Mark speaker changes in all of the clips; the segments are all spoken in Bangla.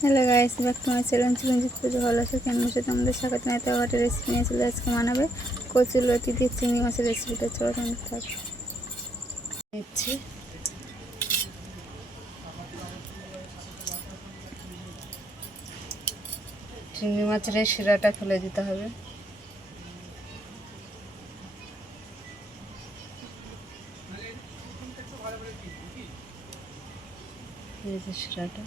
Speaker 1: Hello guys back to my channel Chiranjit পুজো ভালো আছে? কেন সাথে আমাদের স্বাগত। নাই তো একটা রেসিপি নিয়ে চলে আজকে মানাবে। কচুর লতি দিয়ে চিংড়ি মাছের রেসিপিটা চলো তোমাদের থাক
Speaker 2: নিচ্ছি। চিংড়ি মাছের শিরাটা ফেলে দিতে হবে। যে শিরাটা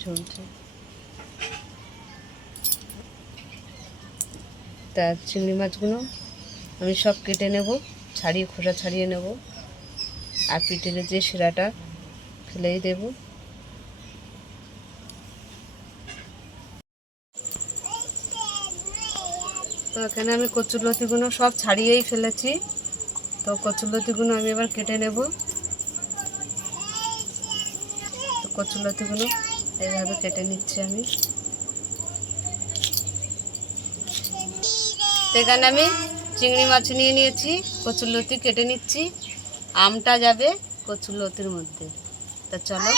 Speaker 2: ঝুলছে। তা চিংড়ি মাছগুলো আমি সব কেটে নেব, ছাড়িয়ে, খোসা ছাড়িয়ে নেব। আর পিঠের যে শিরাটা ফেলেই দেব। তো এখানে আমি কচুরলতিগুলো সব ছাড়িয়েই ফেলেছি। তো কচুরলতিগুলো আমি এবার কেটে নেব। তো কচুরলতিগুলো এইভাবে কেটে নিচ্ছি আমি। এখানে আমি চিংড়ি মাছ নিয়ে নিয়েছি কচুরলতি কেটে নিচ্ছি। আমটা যাবে কচুরলতির মধ্যে। তা চলো।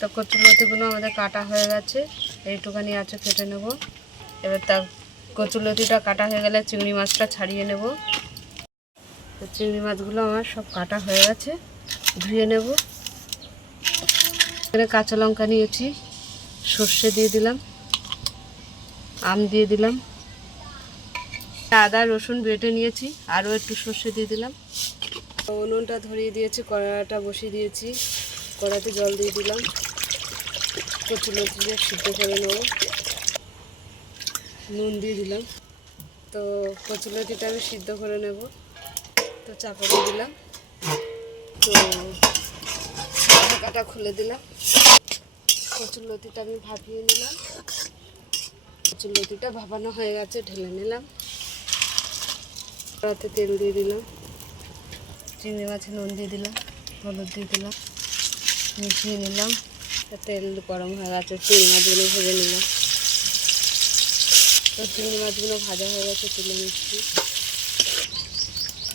Speaker 2: তো কচুরলতিগুলো আমাদের কাটা হয়ে গেছে, এইটুখানি আছে কেটে নেব। এবার তা কচুরলতিটা কাটা হয়ে গেলে চিংড়ি মাছটা ছাড়িয়ে নেব। তো চিংড়ি মাছগুলো আমার সব কাটা হয়ে গেছে, ধুয়ে নেব। এখানে কাঁচা লঙ্কা নিয়েছি, সর্ষে দিয়ে দিলাম, আম দিয়ে দিলাম, আদা, রসুন বেটে নিয়েছি, আরও একটু সর্ষে দিয়ে দিলাম। উনুনটা ধরিয়ে দিয়েছি কড়াটা বসিয়ে দিয়েছি কড়াতে জল দিয়ে দিলাম। কচুলতি দিয়ে সিদ্ধ করে নেব। নুন দিয়ে দিলাম। তো কচু কচুলতিটা আমি সিদ্ধ করে নেব। তো চাপা দিয়ে দিলাম। তো ঢাকাটা খুলে দিলাম। কচুর লতিটা আমি ভাপিয়ে নিলাম। কচুর লতিটা ভাপানো হয়ে গেছে, ঢেলে নিলাম। কড়াতে তেল দিয়ে দিলাম। চিংড়ি মাছে নুন দিয়ে দিলাম, হলুদ দিয়ে দিলাম, মিশিয়ে নিলাম। তেল গরম হয়ে গেছে, চিংড়ি মাছগুলো ভেজে নিলাম। তো চিংড়ি মাছগুলো ভাজা হয়ে গেছে, তুলে নিচ্ছি।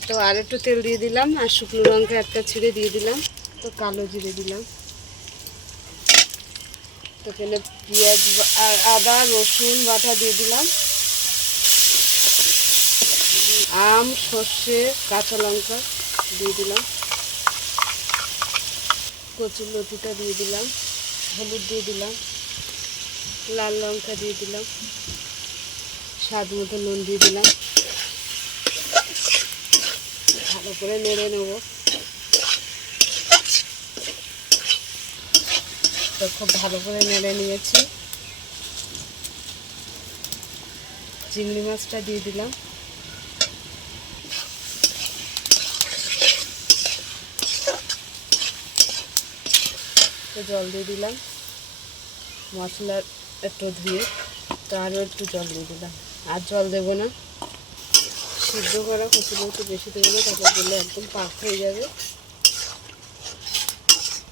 Speaker 2: তো আর একটু তেল দিয়ে দিলাম, আর শুকনো লঙ্কা একটা ছিঁড়ে দিয়ে দিলাম। তো কালো জিরে দিলাম। তো এখানে পেঁয়াজ আর আদা, রসুন বাটা দিয়ে দিলাম। আম, সর্ষে, কাঁচা লঙ্কা দিয়ে দিলাম। কচুর লতিটা দিয়ে দিলাম। হলুদ দিয়ে দিলাম। লাল লঙ্কা দিয়ে দিলাম। স্বাদ মতো নুন দিয়ে দিলাম। ভালো করে নেড়ে নেব। তো খুব ভালো করে নেড়ে নিয়েছি। চিংড়ি মাছটা দিয়ে দিলাম। তো জল দিয়ে দিলাম। মশলা একটু ধুয়ে তো আরও একটু জল দিয়ে দিলাম। আর জল দেবো না। সিদ্ধ করা কচুর একটু বেশি দেবো না, তারপর দিলে একদম পাক হয়ে যাবে।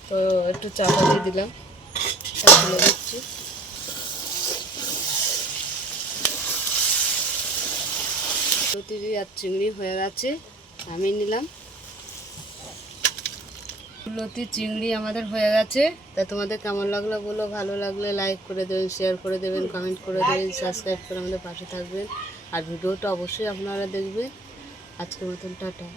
Speaker 2: তো একটু চাপা দিয়ে দিলাম। তা তুলে দিচ্ছি। লতি আর চিংড়ি হয়ে গেছে আমি নিলাম। লতি চিংড়ি আমাদের হয়ে গেছে। তা তোমাদের কেমন লাগল বলো? ভালো লাগলে লাইক করে দেবেন শেয়ার করে দেবেন কমেন্ট করে দেবেন সাবস্ক্রাইব করে আমাদের পাশে থাকবেন। আর ভিডিওটা অবশ্যই আপনারা দেখবেন। আজকের মতন টাটা।